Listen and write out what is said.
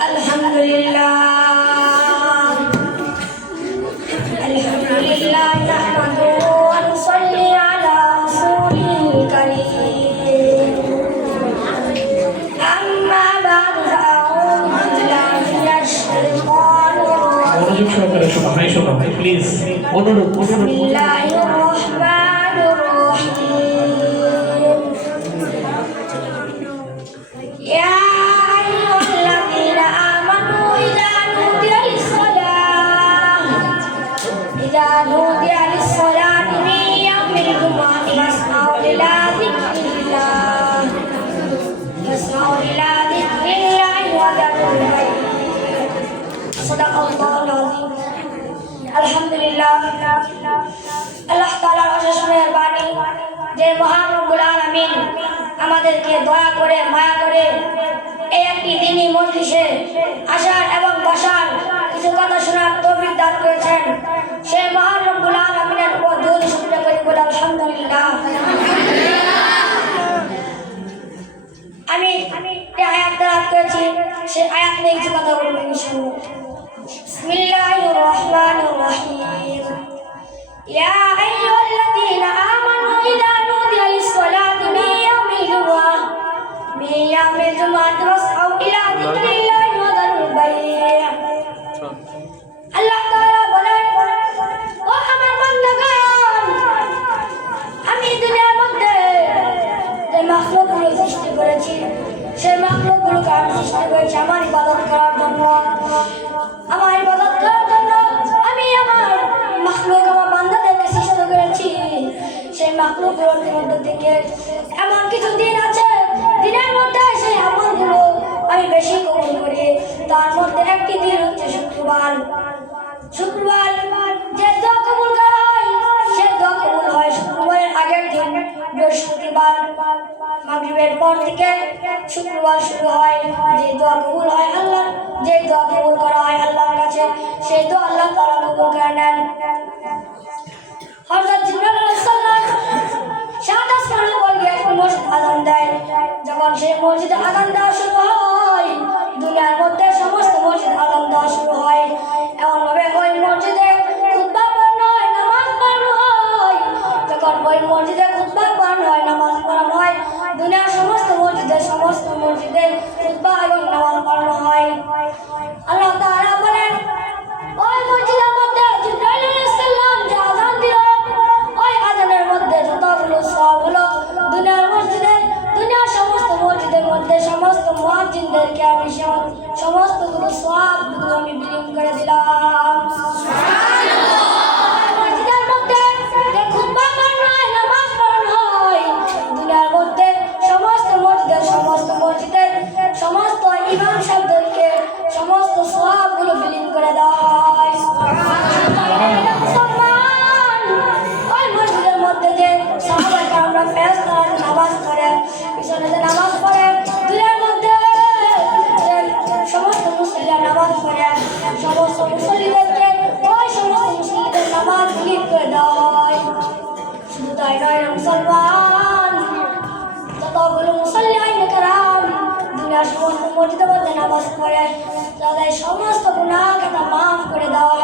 আলহামদুলিল্লাহ আলহামদুলিল্লাহ নাহমাদু ওয়া নুসাল্লি আলা রাসূলিল কারীম আম্মা বা'দু আউযু বিল্লাহি মিনাশ শাইতানির রাজীম মনোযোগ সহকারে শোনা ভাই শোনা ভাই প্লিজ অনুরোধ অনুরোধ বিসমিল্লাহির রহমানির আমাদেরকে দয়া করে, মায়া করে এই একটি দিনই মজলিসে আসার এবং বসার কিছু কথা শোনার তৌফিক দান করেছেন। সেই মহান রব্বুল আলমিনের উপর দুধ শুনতে করি বলে আলহামদুলিল্লাহ। আমি যে আয়াত করেছি, সে আয়াত নিয়ে কিছু কথা বলব يا أيها الذين آمنوا إذا نودي للصلاة من يوم الجمعة من يوم الجمعة فاسعوا إلى ذكر الله وذروا البيع আল্লাহ তাআলা বলেন ও আমার বান্দাগণ আমি দুনিয়ার মধ্যে যে মাখলুকগুলো সৃষ্টি করেছি সেই মাখলুকগুলোকে আমি সৃষ্টি করেছি আমার ইবাদত করার জন্য আমার ইবাদত করার জন্য থেকে এমন কিছু দিন আছে, দিনের মধ্যে সেই আমলগুলো আমি বেশি কবুল করি। তার মধ্যে একটি দিন হচ্ছে শুক্রবার। শুক্রবার যে দোয়া কবুল করা হয়, সে দোয়া কবুল হয় শুক্রবারের আগের দিন, বৃহস্পতিবার। মাগরিবের পর থেকে শুক্রবার শুরু হয়, যে দোয়া হয় আল্লাহ যে দোয়া কবুল করা হয় আল্লাহর কাছে, সেই দোয়া আল্লাহ তাআলা কবুল করে নেন। আজান দেয় যখন সেই মসজিদে আজান দেওয়া শুরু হয়, দুনিয়ার মধ্যে সমস্ত মসজিদ আজান দেওয়া শুরু হয়। এমন ভাবে ওই মসজিদে খুতবা পড়ানো হয়, নামাজ পড়ানো হয়। যখন ওই মসজিদে খুতবা পড়ানো হয়, নামাজ পড়ানো হয়, দুনিয়ার সমস্ত মসজিদে সমস্ত মসজিদে খুতবা এবং নামাজ পড়ানো হয়। আল্লাহ সমস্তগুলো সবগুলো আমি বিলীন করে সমস্ত মসজিদের না নামাজ পড়ে তাদের সমস্ত কথা মাফ করে দেওয়া